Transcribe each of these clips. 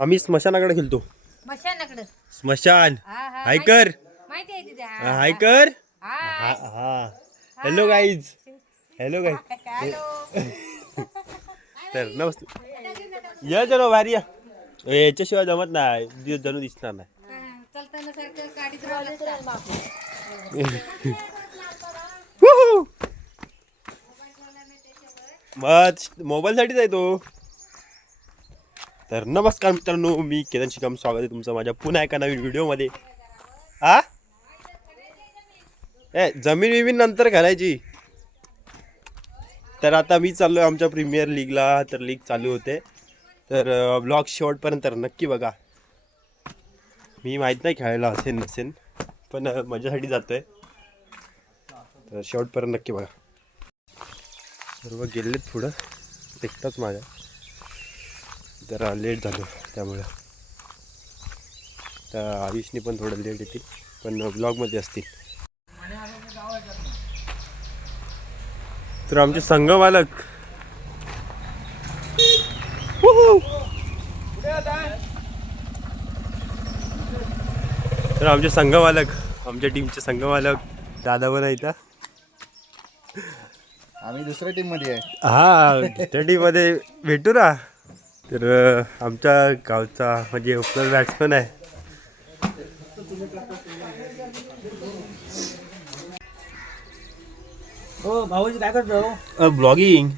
आम्ही स्मशानाकडे खेळतो. स्मशान हाय कर, हाय कर. हा हॅलो गाईज, हॅलो गाईज. तर नमस्ते. या जरा भारी या, याच्याशिवाय जमत नाही, जणू दिसणार नाही. मग मोबाईल साठीच आहे तो. तर नमस्कार मित्रांनो, मी केतन शिकम, स्वागत आहे तुमचं माझ्या पुन्हा एका नवीन व्हिडिओमध्ये. जमीन विमीन नंतर घालायची. तर आता मी चाललोय आमच्या प्रीमियर लीगला. तर लीग चालू होते, तर ब्लॉग शेवटपर्यंत नक्की बघा. मी माहीत नाही खेळायला असेल नसेल, पण मजासाठी जातोय, तर शेवटपर्यंत नक्की बघा. सर्व गेलेत पुढं, एकटाच माझ्या जरा लेट झालो त्यामुळं. तर आयुषनी पण थोडं लेट येतील, पण ब्लॉगमध्ये असतील. तर आमचे संघ मालक आमच्या टीमचे संघ मालक दादा पण आहेत. आम्ही दुसऱ्या टीम मध्ये आहे. हा, दुसऱ्या टीम मध्ये भेटू ना. तर आमच्या गावचा म्हणजे ओपनर बॅट्समन आहे. हो भाऊजी काय करतो? ब्लॉगिंग.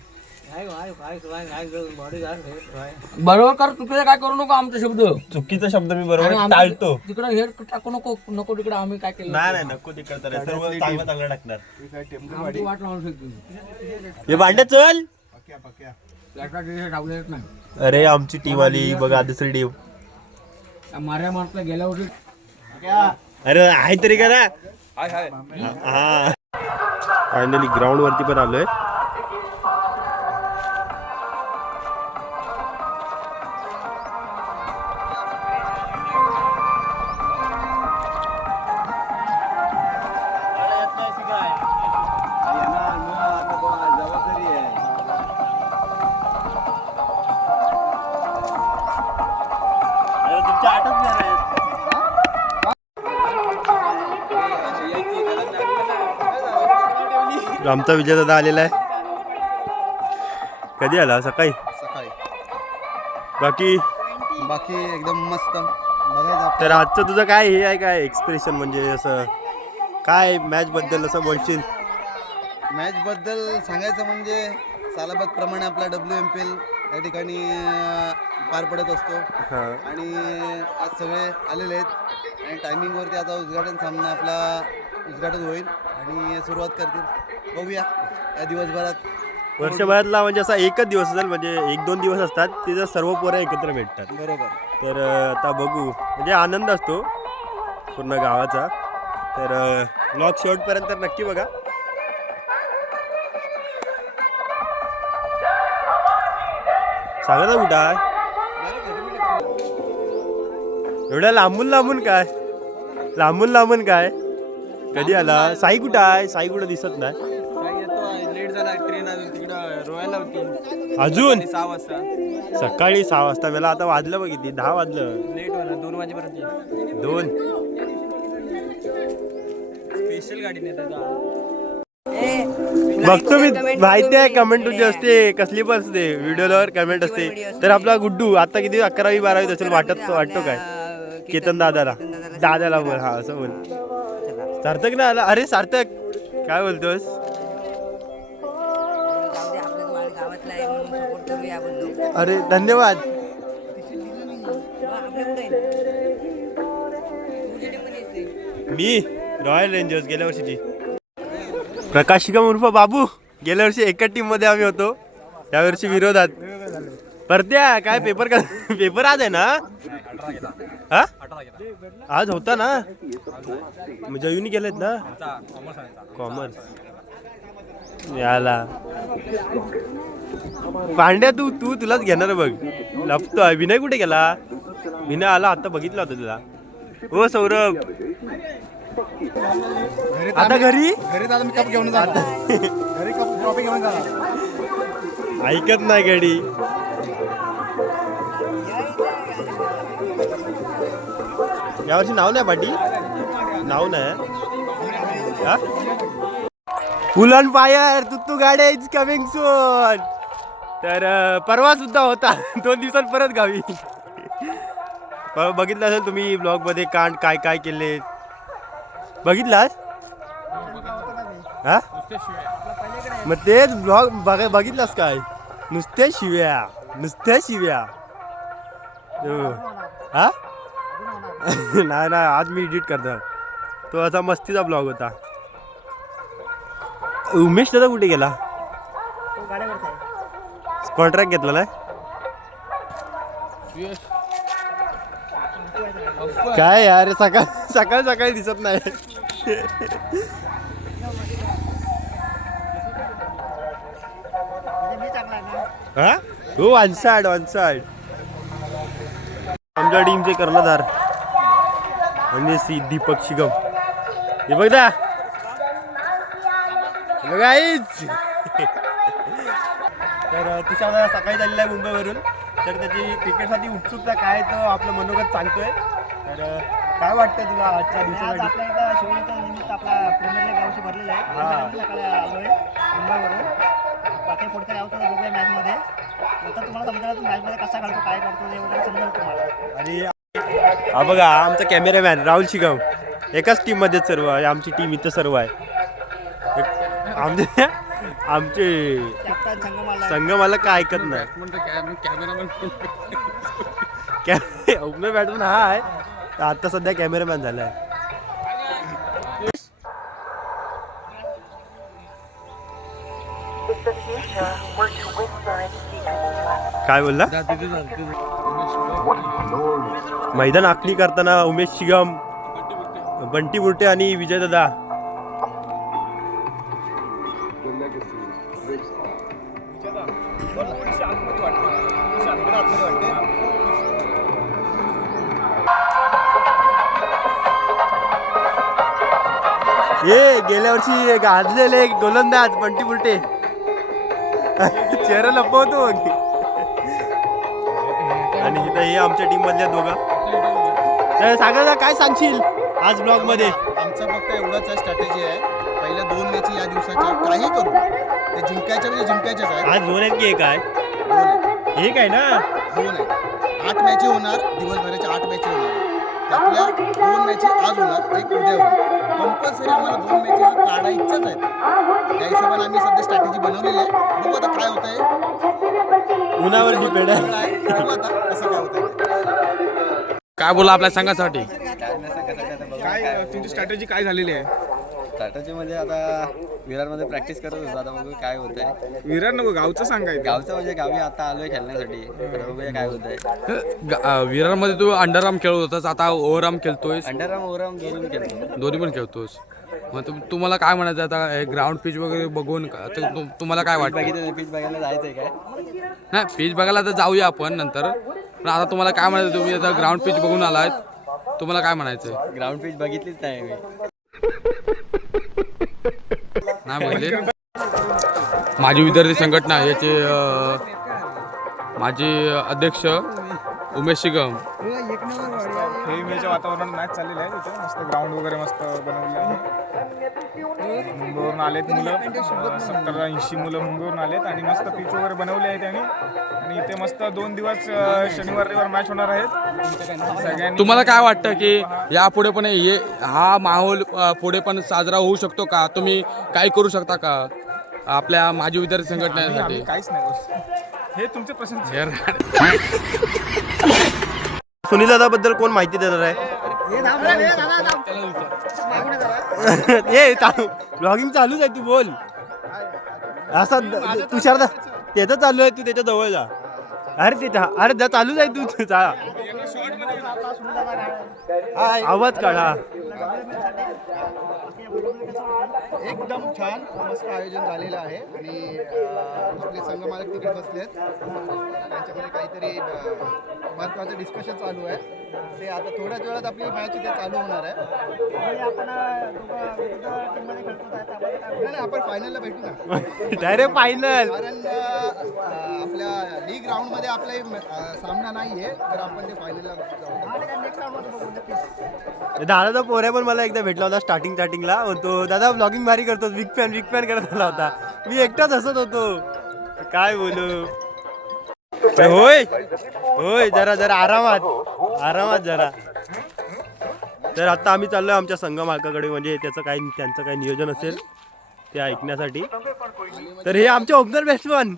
बरोबर कर, चुकीचं काय करू नको. आमचा शब्द चुकीचा शब्द मी बरोबर टाळतो. तिकडे हे टाकू नको, नको तिकडे. आम्ही काय केलं नाही नको तिकडे, सर्व चांगलं टाकणार. आमची वाट लावून शकतो. हे भांड्या चल. टाकलेच नाही. अरे आमची टीम आली बघा, दुसरी टीम. माऱ्या मारता गेल्या वर्षी. अरे आहे तरी का ना. हा, फायनली ग्राउंड वरती पण आलोय. आमचा विजय दादा आलेला आहे. कधी आला? सकाळी. बाकी एकदम मस्त बघायचं. तर आजचं तुझं काय हे आहे, काय एक्सप्रेशन, म्हणजे असं काय मॅच बद्दल असं बोलशील? मॅच बद्दल सांगायचं म्हणजे सालाबाद प्रमाणे आपला WMPL या ठिकाणी पार पडत असतो. आणि आज सगळे आलेले आहेत आणि टायमिंगवरती आता उद्घाटन सामना आपला उद्घाटन होईल आणि सुरुवात करतील. बघूया या दिवसभरात. वर्षभरातला म्हणजे असा एकच दिवस असेल, म्हणजे 1-2 दिवस असतात, तिथं सर्व पोरं एकत्र भेटतात. बरोबर. तर आता बघू, म्हणजे आनंद असतो पूर्ण गावाचा. तर ब्लॉग शेवटपर्यंत नक्की बघा. सांगा ना कुठं आहे एवढ्या लांबून काय? कधी आला? साई कुठं आहे? साई कुठं दिसत नाही. लेट झाला, ट्रेन तिकडं रोयाला होती अजून 6 वाजता. सकाळी 6 वाजता. मला आता वाजलं बघितली, 10 वाजलं. लेट होणार, 2 वाजेपर्यंत. 2 स्पेशल गाडी नेतात. बघतो मी, माहिती आहे कमेंट तुझी असते, कसली पण असते, व्हिडिओवर कमेंट असते. तर आपला गुड्डू आता किती 11वी 12वी असेल, वाटतो काय केतन दादाला बोल. हा असं बोल. सार्थक ना आला. अरे सार्थक काय बोलतोस? अरे धन्यवाद. मी रॉयल रेंजर्स गेल्या वर्षीची. प्रकाश शिकम उर्फ बाबू. गेल्या वर्षी एका टीम मध्ये आम्ही होतो, यावर्षी विरोधात. परत्या काय पेपर आज आहे ना? हा, आज होता ना. जयुनी गेलेत ना कॉमर्स. याला पांड्या तुलाच घेणार बघ. लपतो. विनय कुठे गेला? विनय आला आता, बघितला होता तुला. हो सौरभ, आता घरी कप घेऊन घरी कप ट्रॉफी घेऊन जाणार. ऐकत नाही गडी. यावर्षी नाव नाही पाटील, नाव नाही हा? फुल ऑन फायर तुत्तू गाडी इज कमिंग सून. तर परवा सुद्धा होता 2 दिवसात परत गावी. बघितलं असेल तुम्ही ब्लॉग मध्ये कांड काय काय केले, बघितलास हा? मग तेच ब्लॉग बघितलास काय, नुसत्या शिव्या नुसत्या शिव्या हा. नाही नाही आज मी एडिट करतो. तो असा मस्तीचा ब्लॉग होता. उमेश दादा कुठे गेला, कॉन्ट्रॅक्ट घेतला ना काय यार, सकाळ सकाळ सकाळी दिसत नाही. हा हो वन साइड आमच्या टीमचे कर्णधार म्हणजे दीपक शिगम. हे बघ दा गाईच. तर तुषार दादा सकाळी झालेला आहे मुंबईवरून. तर त्याची क्रिकेटसाठी उत्सुकता काय तर आपलं मनोगत सांगतोय. तर काय वाटतं तुला आजच्या दिवसासाठी? आपल्या इथं शिवनेचं निमित्त आपला प्रीमियर लीग गावशी भरलेला आहे. आम्ही सकाळी आलोय मुंबईवरून. बाकी पुढच्या गावचं बघूया मॅचमध्ये. नंतर तुम्हाला समजेल मॅचमध्ये कसा घालतो काय करतो हे वगैरे समजेल तुम्हाला. आणि हा बघा आमचा कॅमेरामॅन राहुल शिगम एकाच टीम मध्ये सर्व आहे. आमची टीम इथं सर्व आहे. आमचे कॅप्टन संगमाला संघ मला काय ऐकत नाही. उपमे बॅटमन हा आहे, आता सध्या कॅमेरामॅन झालाय. काय बोलला? मैदान आखणी करताना उमेश शिगम, बंटी बुरटे आणि विजय दादा. ये गेल्या वर्षी गाजलेले गोलंदाज बंटी बुरटे चेहरा लपवतो. आणि इथं हे आमच्या टीम मधल्या दोघा. तर सागर काय सांगशील आज ब्लॉग मध्ये? आमचं फक्त एवढंच स्ट्रॅटेजी आहे, पहिल्या 2 मॅची या दिवसाच्या काही करू ते जिंकायच्या म्हणजे जिंकायच्याच आहे. आज 2 आहेत की एक आहे? 2 आहेत. एक आहे ना? 2 आहेत. 8 मॅची होणार, दिवसभराच्या 8 मॅची होणार. त्यातल्या 2 मॅची आज होणार, एक उद्या होणार. कंपल्सरी आम्हाला 2 मॅची काढायच्याच आहेत. त्या हिशोबाने आम्ही सध्या स्ट्रॅटेजी बनवलेली आहे. बघू आता काय होत आहे, उन्हावर डिपेंड आहे. बघू आता कसं काय होतं. काय बोला आपल्या संघासाठी? काय तुमची स्ट्रॅटेजी काय झालेली आहे? स्ट्रॅटेजी म्हणजे आता विरारमध्ये प्रॅक्टिस करत होतो. आता बघू काय होत आहे. विरार नको, गावचं सांगायचं. गावचं म्हणजे गावी आता आलोय खेळण्यासाठी. तर बघूया काय होत आहे. विरारमध्ये तू अंडरआर्म खेळत होतास, आता ओव्हरआर्म खेळतोयस. अंडरआर्म ओव्हरआर्म दोन्ही खेळतो. दोन्ही पण खेळतोस. मग तुम्हाला काय म्हणायचं आता ग्राउंड पिच वगैरे बघून तुम्हाला काय वाटतं? पिच बघायला जायचंय काय? नाही पिच बघायला तर जाऊया आपण नंतर. पण आता तुम्हाला काय म्हणायचं, तुम्ही आता ग्राउंड पिच बघून आलाय, तुम्हाला काय म्हणायचं? ग्राउंड पिच बघितलीच नाही मी. नाही बघितली. माझी विद्यार्थी संघटना याचे माजी अध्यक्ष उमेश शिगम. खेळीमेळच्या वातावरणात मॅच चाललेली आहे. तिथे मस्त ग्राउंड वगैरे मस्त बनवलेलं आहे. मुंबईवरून आलेत मुलं, 70-80 मुलं मुंबईवरून आलेत आणि मस्त पिच वगैरे बनवले आहे त्यांनी. आणि इथे मस्त 2 दिवस शनिवार रविवार मॅच होणार आहेत. सगळ्यांनी तुम्हाला काय वाटतं की यापुढे पण हा माहोल पुढे पण साजरा होऊ शकतो का? तुम्ही काय करू शकता का आपल्या माजी विद्यार्थी संघटनेसाठी? आम्ही काहीच नाही करू शकत. हे तुमचे प्रश्न. सुनील दादा बद्दल कोण माहिती देणार आहे? ए ब्लॉगिंग चालूच आहे, तू बोल. असा तुषार दा त्याचं चालू आहे, तू त्याच्या जवळ जा. अरे ते अरे जा चालूच आहे, तू तुझा आवाज काढा. एकदम छान मस्त आयोजन झालेलं आहे. आणि आपले संघ मालक तिकडे बसले आहेत. त्यांच्यामध्ये काहीतरी महत्त्वाचं डिस्कशन चालू आहे. ते आता थोड्याच वेळात आपली मॅच इथे चालू होणार आहे. नाही आपण फायनलला भेटू ना. Direct final. कारण आपल्या लीग ग्राउंड मध्ये आपला सामना नाहीये तर आपण ते फायनलला नेक्स्ट राऊंड मध्ये बघू नक्कीच. दादाचा पोऱ्या पण मला एकदा भेटला होता स्टार्टिंगला. तो दादा ब्लॉगिंग भारी करतो, बिग फॅन करत आला होता. मी एकटाच हसत होतो, काय बोलू. होय होय, जरा आरामात जरा. तर आता आम्ही चाललोय आमच्या संघ मालकाकडे, म्हणजे त्यांचं काय नियोजन असेल ते ऐकण्यासाठी. तर हे आमचे ओपनर बॅट्समन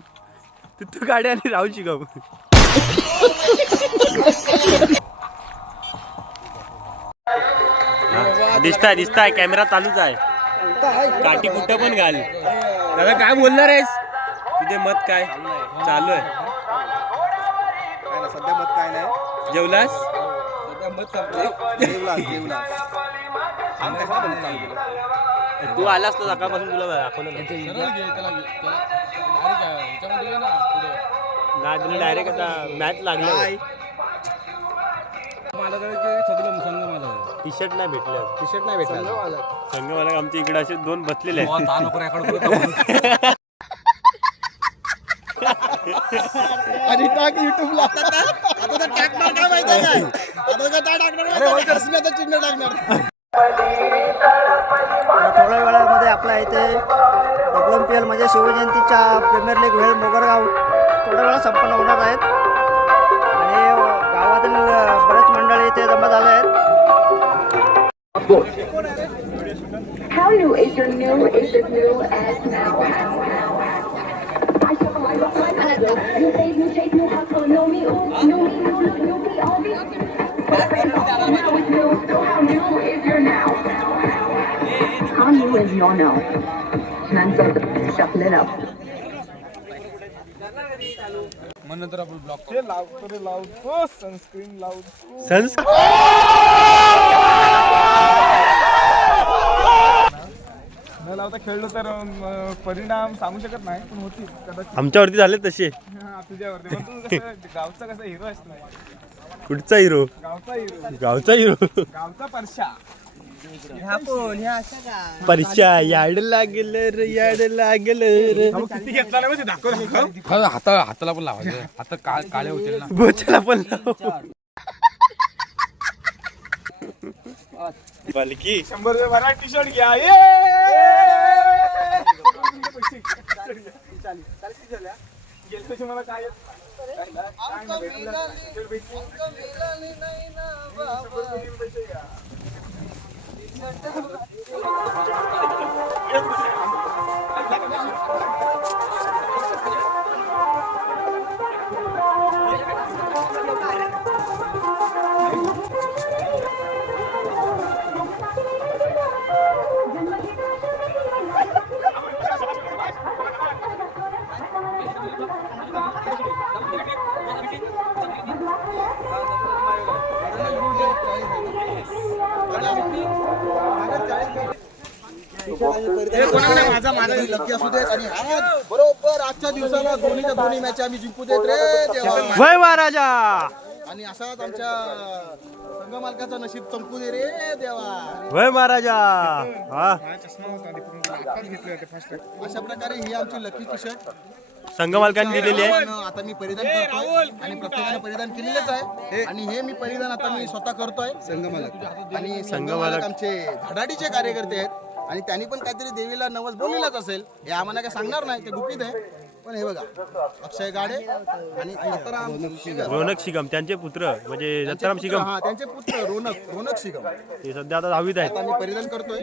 तू गाडी आणि राहुल शिकव. दिसताय कॅमेरा चालूच आहे. काठी कुठं पण घाल. दादा काय बोलणार आहेस, तुझे मत काय चालू आहे? सध्या मत काय नाही. जेवलास? तू आलास तर सकाळपासून तुला दाखवलं नाही, तुला डायरेक्ट आता मॅच लागलं. टी शर्ट नाही भेटलं. संघ मला आमच्या इकडे असे 2 बसलेले आहेत. आणि टाक युट्यूबला. आता तर टाकणार काय माहिती काय? आता का टाकणार हसण्याचं चिन्ह टाकणार. थोड्या वेळामध्ये आपल्या इथे WMPL म्हणजे शिवजयंतीच्या प्रीमियर लीग वेळ मोगरगाव थोड्या वेळा संपन्न होणार आहेत आणि गावातील बरेच मंडळी इथे जमा झाले आहेत. How new is your new is as new as now? You save me, chase me, hustle, know me, ooh, know me, new look, new me, all me. Now it's new, so how new is your now? How new is your now? Mansur, shuffle it up. मग नंतर आपण block ते लावतो sunscreen लावतो. न लावता खेळलो तर परिणाम सांगू शकत नाही, पण होती कदाचित. आमच्यावरती झाले तसे. तुझ्यावरती पण तू गावचा कसा हिरो असतो. कुठचा हिरो? गावचा हिरो. गावचा परशा. परशा याड लागल रे. किती घेतला नाही ते दाखव. हाताला पण लावायचं. आता काळे होतील ना. बोचाला पण लाव. बालकी 100 रुपये भरा, टी शर्ट घ्या. गेलतो मला काय लकी असू देत. आणि आज बरोबर आजच्या दिवसाला दोन्हीच्या दोन्ही मॅच आम्ही जिंकू देत रे देवा. वय महाराजा. आणि असाच आमच्या संघ मालकाचं नशीब चमकू दे रे देवा. वय महाराजा. हा, चष्मा होता घेतले होते फर्स्ट. अशा प्रकारे ही आमची लकी टी शर्ट संघ मालकांनी दिलेली आहे. आता मी परिधान करतोय आणि प्रत्येकाने परिधान केलेलेच आहे. आणि हे मी परिधान आता मी स्वतः करतोय. संघ मालक आणि संघ मालक आमचे धडाडीचे कार्यकर्ते आहेत आणि त्यांनी पण काहीतरी देवीला नवस बोललेलाच असेल. हे आम्हाला काय सांगणार नाही, ते गुपित आहे. पण हे बघा, अक्षय गाडे आणि रोनक शिगम त्यांचे पुत्र, म्हणजे दत्ताराम शिगम. हा, त्यांचे पुत्र रोनक शिगम. ते सध्या आता 10वीत आहेत. आता मी परिधान करतोय.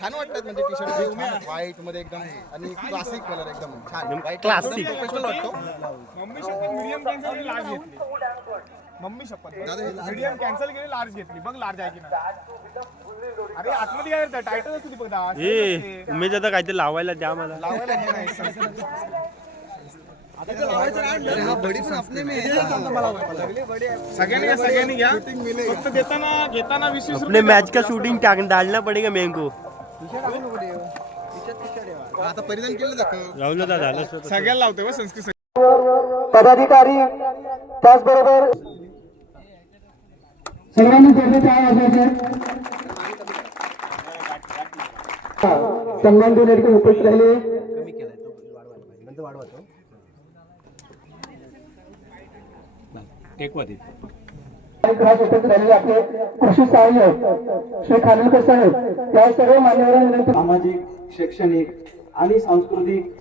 छान वाटतात म्हणजे टी शर्ट व्हाईट मध्ये एकदम आणि क्लासिक कलर एकदम छान. क्लासिक. प्रोफेशनल वाटतो. मम्मी शपथ मीडियम कॅन्सल केली, लार्ज घेतली. मम्मी शपथ मीडियम कॅन्सल केली, लार्ज घेतली. बघ लार्ज आहे की नाही. अरे आतमध्ये काय करताय? टायटल असतो ती बघा. ए उमेश आता काहीतरी लावायला द्या मला. लावायला हे नाही. सगळ्यांनी घ्या. फक्त घेताना 20-20 अपने मैच का शूटिंग डालना पड़ेगा मेरे को. आता परिधान केलं जातं. राहुल दादा झालं. सगळ्याला लावतोय व संस्कृत. पदाधिकारी त्याचबरोबर सर्वांनी जोडले काय असायचे सन्मान देण्यासाठी उपस्थित राहिले. क्लास उपस्थित झालेले आपले कृषी सहाय्यक श्री खानोलकर साहेब या सर्व मान्यवरांना सामाजिक, शैक्षणिक आणि सांस्कृतिक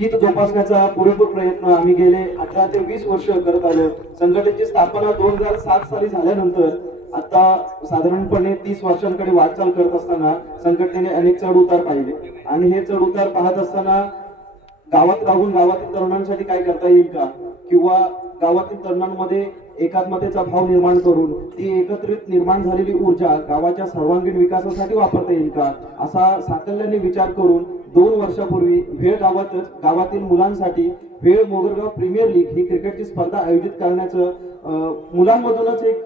हित जोपासण्याचा पुरेपूर प्रयत्न आम्ही गेले 18 ते 20 वर्ष करत आलो. संघटनेची स्थापना 2007 साली झाल्यानंतर आता साधारणपणे 30 वर्षांकडे वाटचाल करत असताना संघटनेने अनेक चढ उतार पाहिले आणि हे चढ उतार पाहत असताना गावात राहून गावातील तरुणांसाठी काय करता येईल का, किंवा गावातील तरुणांमध्ये एकात्मतेचा भाव निर्माण करून ती एकत्रित निर्माण झालेली ऊर्जा गावाच्या सर्वांगीण विकासासाठी वापरता येईल का, असा साकल्याने विचार करून 2 वर्षापूर्वी भेळ गावातच गावातील मुलांसाठी भेळ मोगरगाव प्रीमियर लीग ही क्रिकेटची स्पर्धा आयोजित करण्याचं मुलांमधूनच एक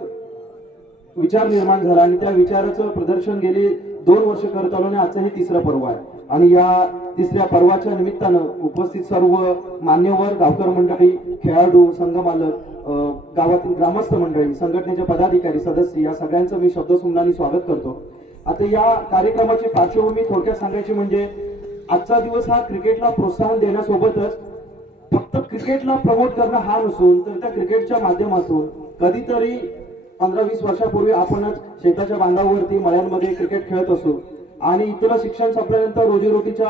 विचार निर्माण झाला आणि त्या विचाराचं प्रदर्शन गेली 2 वर्ष करत आलो आणि आजचं हे 3रं पर्व आहे. आणि या 3ऱ्या पर्वाच्या निमित्तानं उपस्थित सर्व मान्यवर गावकर मंडळी, खेळाडू, संघमालक, गावातील ग्रामस्थ मंडळी, संघटनेचे पदाधिकारी, सदस्य या सगळ्यांचं मी शब्दसुमनाने स्वागत करतो. आता या कार्यक्रमाची पार्श्वभूमी थोडक्यात सांगायची म्हणजे आजचा दिवस हा क्रिकेटला प्रोत्साहन देण्यासोबतच फक्त क्रिकेटला प्रमोट करणं हा नसून तर त्या क्रिकेटच्या माध्यमातून कधीतरी 15-20 वर्षापूर्वी आपणच शेताच्या बांधावरती मळ्यांमध्ये क्रिकेट खेळत असू आणि इतर शिक्षण संपल्यानंतर रोजीरोटीच्या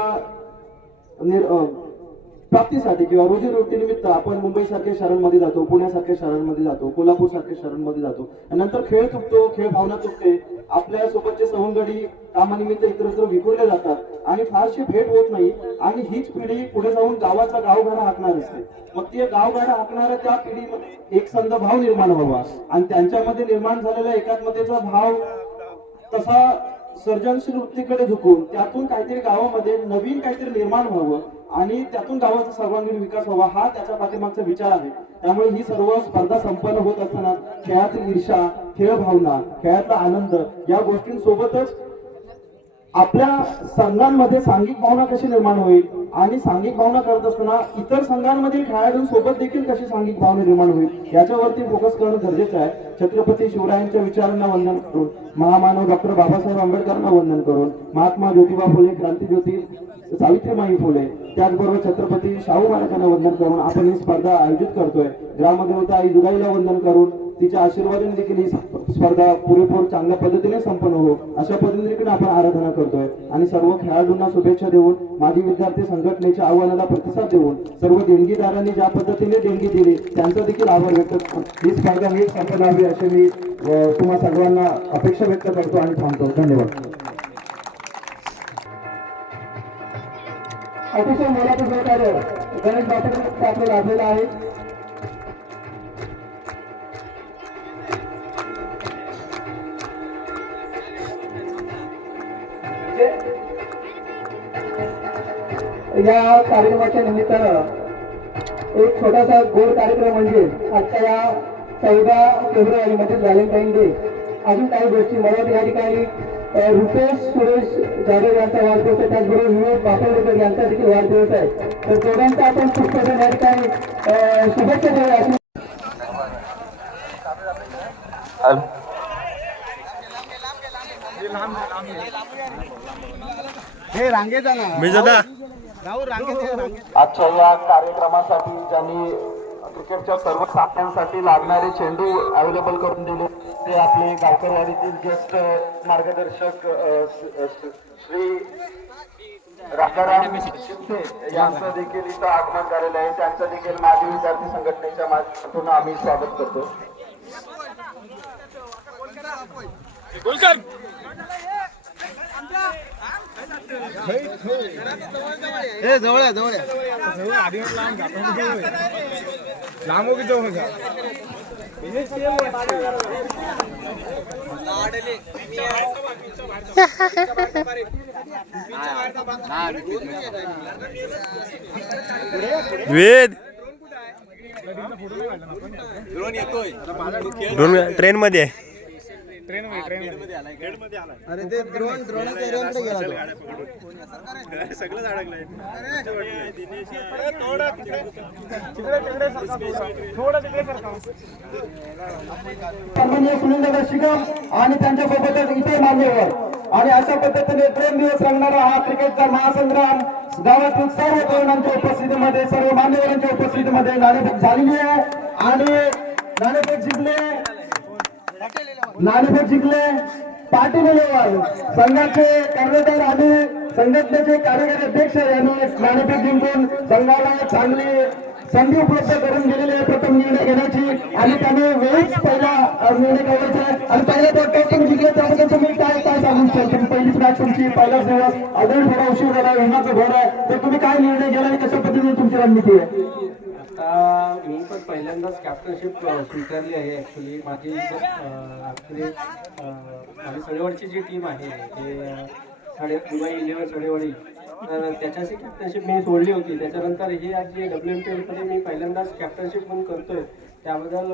प्राप्तीसाठी किंवा रोजीरोटीनिमित्त आपण मुंबईसारख्या शहरांमध्ये जातो, पुण्यासारख्या शहरांमध्ये जातो, कोल्हापूरसारख्या शहरांमध्ये जातो. नंतर खेळ चुकतो, खेळ भावना चुकते, आपल्या सोबतचे सवंगडी कामानिमित्त इतरत्र विखुरले जातात आणि फारशी भेट होत नाही आणि हीच पिढी पुढे जाऊन गावाचा गावगाडा हाकणार असते. मग ते गावगाडा हाकणाऱ्या त्या पिढीमध्ये एक संघ भाव निर्माण व्हावा आणि त्यांच्यामध्ये निर्माण झालेला एकात्मतेचा भाव तसा सर्जनशील वृत्तीकडे झुकून त्यातून काहीतरी गावामध्ये नवीन काहीतरी निर्माण व्हावं आणि त्यातून गावाचा सर्वांगीण विकास व्हावा हा त्याच्या पाठीमागचा विचार आहे. त्यामुळे ही सर्व स्पर्धा संपन्न होत असताना खेळातील ईर्षा, खेळ भावना, खेळातला आनंद या गोष्टींसोबतच आपल्या संघांमध्ये सांघिक भावना कशी निर्माण होईल आणि सांघिक भावना करत असताना इतर संघांमधील खेळाडूंसोबत देखील कशी सांघिक भावना निर्माण होईल याच्यावरती फोकस करणं गरजेचं आहे. छत्रपती शिवरायांच्या विचारांना वंदन करून, महामानव डॉक्टर बाबासाहेब आंबेडकरांना वंदन करून, महात्मा ज्योतिबा फुले, क्रांतिज्योती सावित्रीबाई फुले, त्याचबरोबर छत्रपती शाहू महाराजांना वंदन करून आपण ही स्पर्धा आयोजित करतोय. ग्रामदेवता आई जुगाईला वंदन करून तिच्या आशीर्वादाने देखील ही स्पर्धा पुरेपूर चांगल्या पद्धतीने संपन्न हो अशा पद्धतीने आपण आराधना करतोय आणि सर्व खेळाडूंना शुभेच्छा देऊन, माजी विद्यार्थी संघटनेच्या आव्हानाला प्रतिसाद देऊन, सर्व देणगीदारांनी ज्या पद्धतीने देणगी दिली त्यांचा देखील आभार व्यक्त करतो. ही स्पर्धा नीट संपन्न व्हावी अशी मी तुम्हा सर्वांना अपेक्षा व्यक्त करतो आणि थांबतो. धन्यवाद. अतिशय मोलाचं सहकार्य गणेश बापट आपलं लाभलेलं आहे. या कार्यक्रमाच्या निमित्तानं एक छोटासा गोड कार्यक्रम म्हणजे आजच्या या 14 फेब्रुवारीमध्ये व्हॅलेंटाईन डे अजून काही गोष्टी मला या ठिकाणी रुपेश सुरेश जाधव यांचा वाढदिवस आहे, त्याचबरोबर विनोद बापडकर यांचा देखील वाढदिवस आहे. तर दोघांचा आपण पुष्पगुच्छ या ठिकाणी शुभेच्छा देऊया अशी आजच्या या कार्यक्रमासाठी ज्यांनी क्रिकेटच्या सर्व सामन्यांसाठी लागणारे चेंडू अवेलेबल करून दिले ते आपले गावकरवाडीतील ज्येष्ठ मार्गदर्शक श्री राजाराम शिंदे यांचं देखील इथं आगमन झालेलं आहे. त्यांचं देखील माजी विद्यार्थी संघटनेच्या माध्यमातून आम्ही स्वागत करतो. वेद ड्रोन ट्रेन मध्ये आहे. अरे ते द्रोणाच्या एरियाकडे गेला तो. सगळं अडकलंय. सन्माननीय सुनील शिगम आणि त्यांच्यासोबतच इतर मान्यवर आणि अशा पद्धतीने 2 दिवस रंगणारा हा क्रिकेटचा महासंग्राम गावातील सर्व तरुणांच्या उपस्थितीमध्ये, सर्व मान्यवरांच्या उपस्थितीमध्ये झालेली आहे आणि नाणेफेक जिंकले नाणेफेक जिंकले पाटील इलेव्हन संघाचे कर्णधार आणि संघटनेचे कार्यकारी अध्यक्ष यांनी नाणेफेक जिंकून संघाला चांगली संधी उपलब्ध करून दिलेली आहे प्रथम निर्णय घेण्याची आणि त्याने वेळीच पहिला निर्णय घ्यायचा आहे आणि पहिल्या टप्प्यात तुम्ही जिंकले त्याबद्दल तुम्ही काय काय सांगू शकता? तुम्ही पहिलीच मॅच तुमची पहिलाच दिवस अजून थोडा उशीर झाला विमाचं घोड आहे तर तुम्ही काय निर्णय घेला आणि कशा पद्धतीने तुमची रणनीती आहे? आता मी पण पहिल्यांदाच कॅप्टनशिप स्वीकारली आहे. ॲक्च्युली माझी माझी सडेवाडची जी टीम आहे ते मुंबई इंडियन्स सडेवाडी तर त्याच्याशी कॅप्टनशिप मी सोडली होती. त्याच्यानंतर ही आज जी WMPLमध्ये मी पहिल्यांदाच कॅप्टनशिप म्हणून करतोय त्याबद्दल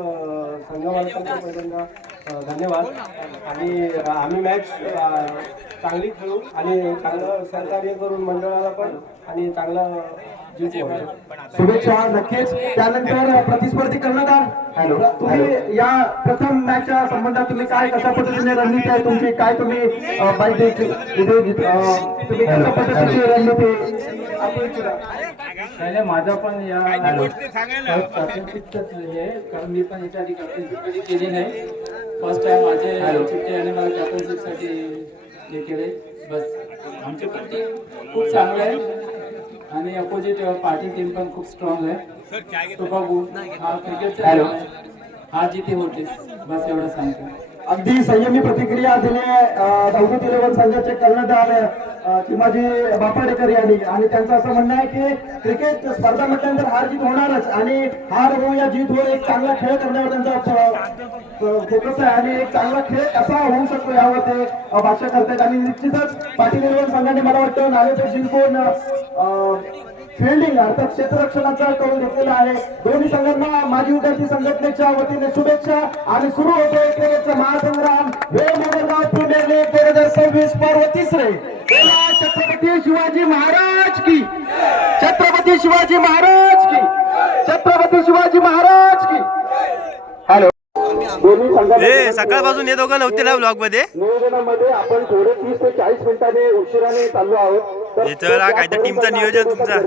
संघमालकांचा पहिल्यांदा धन्यवाद. आणि आम्ही मॅच चांगली खेळू आणि चांगलं सहकार्य करून मंडळाला पण आणि चांगलं शुभेच्छा नक्कीच. त्यानंतर प्रतिस्पर्धी कर्णधार तुम्ही या प्रथम मॅचच्या संबंधात तुम्ही काय कशा पद्धतीने रणनीती आहे तुमची काय तुम्ही तुम्ही कशा पद्धतीची रणनीती पहिले माझा पण या कॅप्टनशिपच आहे कारण मी पण याच्या आधी कॅप्टनशिप कधी केली नाही. फर्स्ट टाइम माझे चिठ्ठे आणि मला कॅप्टनशिपसाठी हे केले. बस आमची पण टीम खूप चांगली आहे आणि अपोजिट पार्टी टीम पण खूप स्ट्रॉंग आहे. तो बघू हा क्रिकेटचा हा जिथे होतेच बस एवढं सांगतो. अगदी संयमी प्रतिक्रिया दिली दौलत इलेव्हन संघाचे कर्णधार चिमाजी बापाडेकर यांनी आणि त्यांचं असं म्हणणं आहे की क्रिकेट स्पर्धा म्हटल्यानंतर हार जीत होणारच आणि हार हो या जीत हो एक चांगला खेळ करण्यावर त्यांचा फोकस आहे आणि एक चांगला खेळ कसा होऊ शकतो यावर ते भाष्य करतात. आणि निश्चितच पाटील इलेव्हन संघाने मला वाटतं नाणेफेक जिंकून फिल्डिंग अर्थात क्षेत्ररक्षणाचा करून घेतलेला आहे. दोन्ही संघांना माजी विद्यार्थी संघटनेच्या वतीने शुभेच्छा आणि सुरू होतो क्रिकेटचा महासंग्राम वेमोगरगाव प्रीमियर लीग 2026 पर्व तिसरे. छत्रपती शिवाजी महाराज की छत्रपती शिवाजी महाराज की छत्रपती शिवाजी महाराज की. हॅलो दोन्ही संघांना सकाळपासून हे दोघं नव्हते ना ब्लॉग मध्ये नियोजनामध्ये आपण थोडे 30 ते 40 मिनिटांनी उशिराने चाललो आहोत. चला काय तर टीमचं नियोजन तुमचा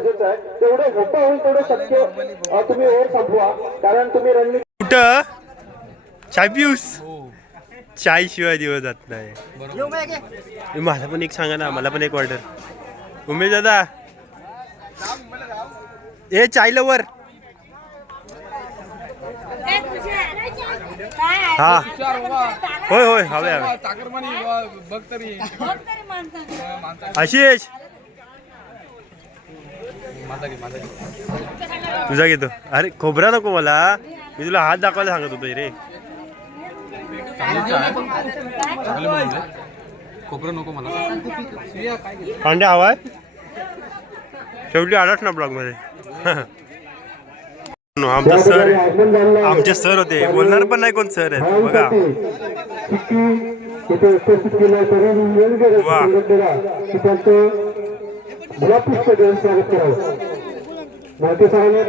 तेवढे होता होईल तेवढं शक्य तुम्ही ओव्हर संपवा कारण तुम्ही रणनीती कुठं चाय पिऊस चाय शिवाय दिवस जात नाही. मला पण एक सांगा ना मला पण एक ऑर्डर उमेश दादा ए चाय लवर हा होय होय हवे हवे बघ तरी आशिष तुझा घेतो. अरे खोबरा नको मला मी तुला हात दाखवायला सांगत होतो रे. खोबरं नको मला. कांडे आवाज शेवटी आलाच ना ब्लॉग मध्ये. आमचे सर होते बोलणार पण नाही कोण सर आहेत बघा. वा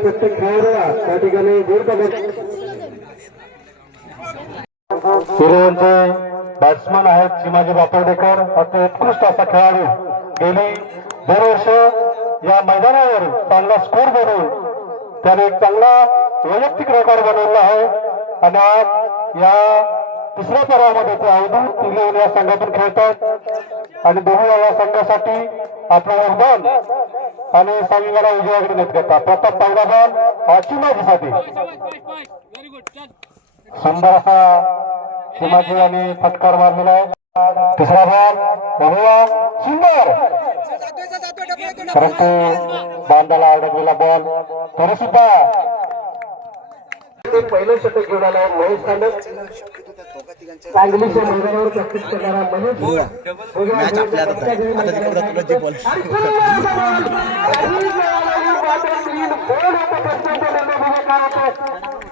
प्रत्येक खेळाडूला त्या ठिकाणी बॅट्समन आहेत चिमाजी बापर्डेकर असे उत्कृष्ट असा खेळाडू गेली 2 वर्ष या मैदानावर चांगला स्कोर बनवून त्याने एक चांगला वैयक्तिक रेकॉर्ड बनवला आहे आणि आज या तिसऱ्या पर्वामध्ये ते अवधूत इलेव्हन या संघातून खेळतात आणि दोन्ही या संघासाठी आपलं योगदान आणि संघाला विजयाकडे नेत करतात. प्रथम पहिला बॉल चिमाजीसाठी सुंदर असा चिमाजी यांनी फटकार मारलेला आहे. तिसरा बॉल बघूया सुंदर परंतु बांधाला अडकलेला बॉल तरी सुद्धा पहिलं षटक घेऊन आला महेश तांडव सांगलीच्या मैदानावर प्रॅक्टिस करणारा महेश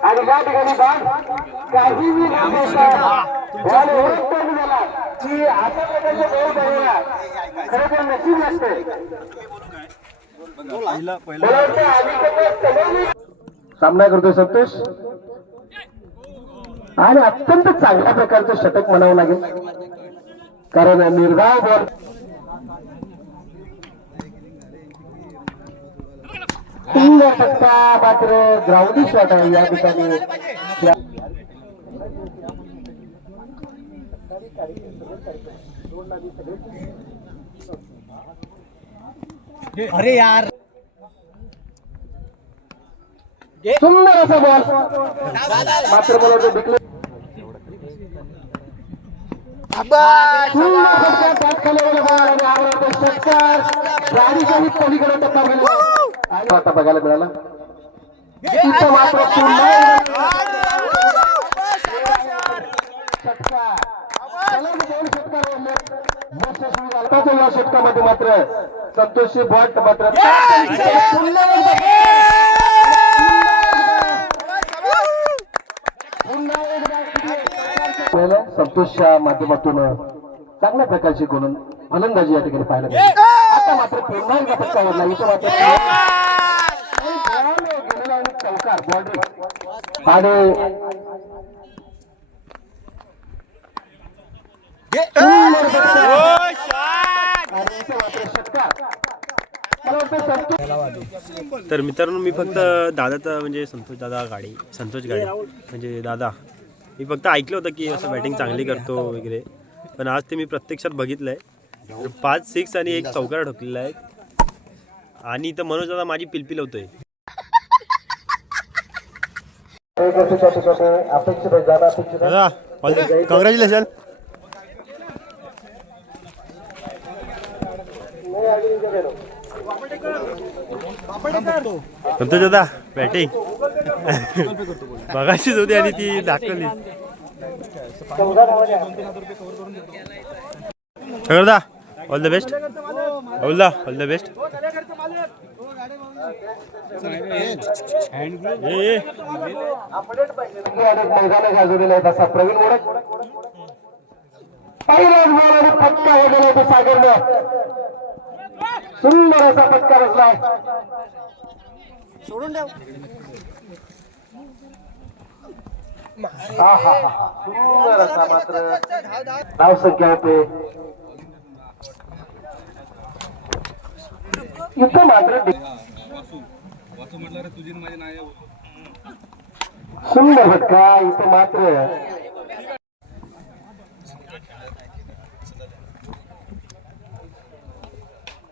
आणि या ठिकाणी काहीही झाला की आता गोल बनवला खरं तर नशीब नसते. सामना करतोय संतोष आणि अत्यंत चांगल्या प्रकारचं षटक म्हणावं लागेल कारण निर्धाव बॉल सुंदर फटका मात्र ग्राउंडी शॉट आहे या ठिकाणी. अरे यार सुंदर असा बॉल मात्र मला तो विकले आता बघायला मिळाला इथं मात्र या षटकामध्ये मात्र संतोषी भट मात्र संतोषच्या माध्यमातून चांगल्या प्रकारची फलंदाजी या ठिकाणी पाहायला मिळते. आता मात्र पुन्हा एकदा फटका ओढला इथं मात्र गेलेला आणि चौकार बॉर्डर आणि तर मित्रांनो मी फक्त दादाचा म्हणजे संतोष गाडी म्हणजे दादा मी फक्त ऐकलं होतं की असं बॅटिंग चांगली करतो वगैरे, पण आज ते मी प्रत्यक्षात बघितलंय. 5 6 आणि 1 चौकार ठोकलेला आहे. आणि इथं मनोज दादा माझी पिलपिल होतोय. दादा कॉंग्रॅच्युलेशन. संतोष दादा बॅटिंग बघायचीच होती आणि ती दाखवली. दादा all the best. All the best. मैदान गाजवलेला आहे तसा प्रवीण मोडक पहिलाच बॉल आणि फटका वगैरे आहे तो सागरनं सुंदर असा फटका रचलाय. सोडून द्या. सुंदर असा मात्र धाव संख्या होते इथं मात्र सुंदर फटका इथं मात्र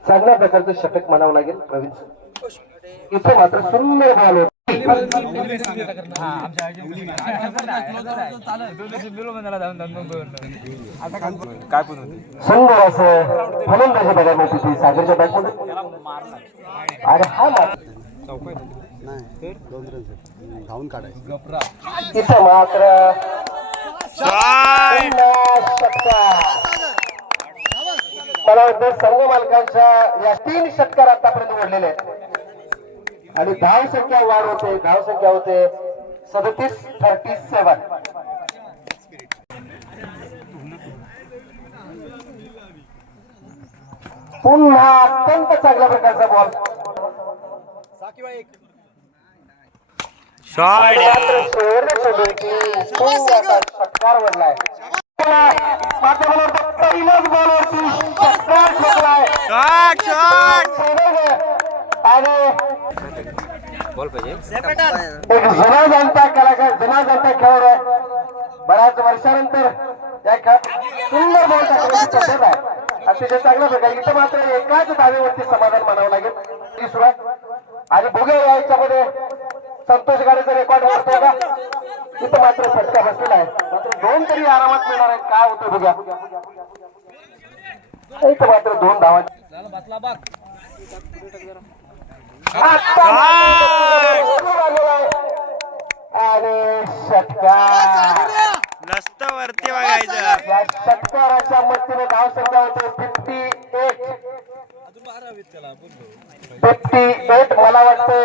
चांगल्या प्रकारचं षटक म्हणावं लागेल प्रवीण. इथं मात्र सुंदर बॉल होत सुंदर असं फलंदाजी बघायला मिळते ती सागरच्या बॅटमध्ये. आणि हा धावून काढायचं इथं मात्र मला वाटतं संघ मालकांच्या या 3 षटकार आतापर्यंत ओढलेले आहेत आणि धाव संख्या वाढ होते. धाव संख्या होते 37-37. पुन्हा अत्यंत चांगल्या प्रकारचा बॉल षटकार वडलाय. मात्र मला वाटतं पहिल्याच बॉलवरती षटकार ठोकलाय आणि एक जुना जाणता कलाकार जुना जाणता खेळाडू आहे. बऱ्याच वर्षानंतर त्या सुंदर बॉल टाकण्याची पद्धत आहे. अतिशय चांगल्या प्रकारे इथं मात्र एकाच धावेवरती समाधान मानावं लागेल. सुरुवात आणि भोगे याच्यामध्ये संतोष गाडेचा रेकॉर्ड वाढतोय का. इथं मात्र फटका बसलेला आहे. मात्र 2 तरी आरामात मिळणार आहेत. काय होतं बघूया. इथं मात्र 2 धावा आणि षटकार नसतं वरती बघायचं. या षटकाराच्या मदतीने धाव संख्या होते 58. मला वाटतं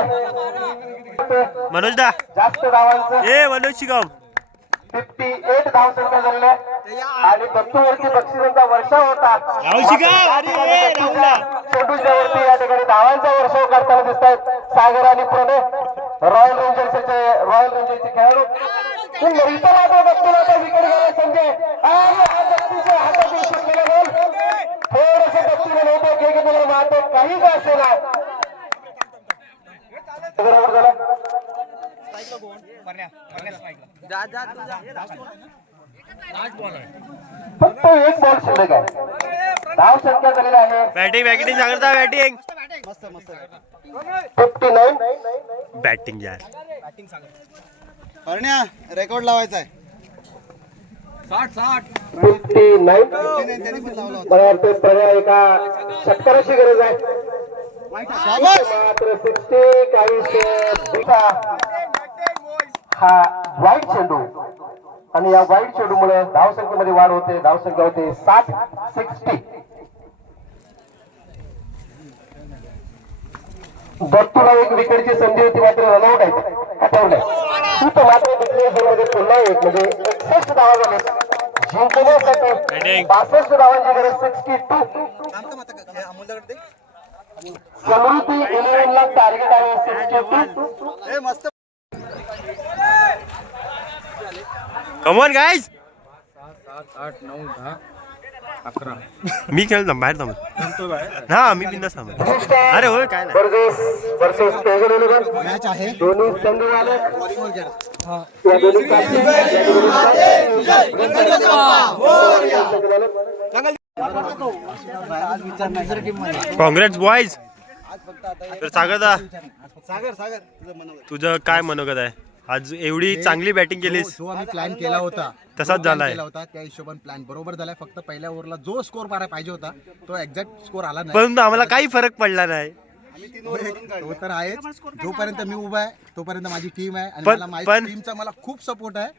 मनोज दा जास्त धावांचं ए मनोज शिगम 58 धाव संख्या झालेल्या आणि दत्तूवरती बक्षिसांचा वर्षाव होता. छोटूच्यावरती या ठिकाणी धावांचा वर्षाव करताना दिसत आहेत सागर आणि प्रणय रॉयल रेंजर्सचे खेळाडू. इथं मात्र दत्तूला विकेट घ्यायला संजय आणि दत्तूच्या हातातून सुटलेला बॉल थोडंसं दत्तूने नव्हतं की तुला मात्र काही का असेना झाला फक्त एक बॉल शिल्लक आहे. धाव संख्या झालेला आहे बॅटिंग बॅटिंग सांगता बॅटिंग मस्त मस्त 59. बॅटिंग यार. करण्या रेकॉर्ड लावायचा आहे 59. त्यांनी पण लावला होता. मला वाटतं प्रवाह एका षटकाराची गरज आहे. शाबास. मात्र 60 काही हा वाईट चेंडू आणि या वाईट चेंडूमुळे धावसंख्येमध्ये वाढ होते. धावसंख्या होते 60. दत्तूला एक विकेटची संधी होती मात्र रनआउट आहे हटवलंय. तू मात्र दुसऱ्या झोनमध्ये पुन्हा एक म्हणजे 61 धावा झाले. जिंकण्यासाठी 62 धावांची गरज 62. अमोलकडे समृद्धी 11ला टार्गेट आहे 62. मस्त. Come on guys. 7, 8, 9, 10, 11. मी खेळतो बाहेर थांबत. हा मी बिंदास थांबत. अरे होय काय नाही. वर्सेस तेजन मॅच आहे. दोन्ही संघ आले. या दोन्ही काँग्रेस बॉयज. तर सागर सागर तुझं मनोगत. तुझं काय मनोगत आहे? आज एवढी चांगली बॅटिंग केलीस. जो आम्ही प्लॅन केला होता तसाच झालाय. त्या हिशोबाने प्लॅन बरोबर झालाय. फक्त पहिल्या ओव्हरला जो स्कोर मारा पाहिजे होता तो एक्झॅक्ट स्कोर आला नाही. पण आम्हाला काही फरक पडला नाही. तो तर आहे. जोपर्यंत मी उभा आहे तोपर्यंत माझी टीम आहे आणि पण- मला माझी पण- टीमचा मला खूप सपोर्ट आहे.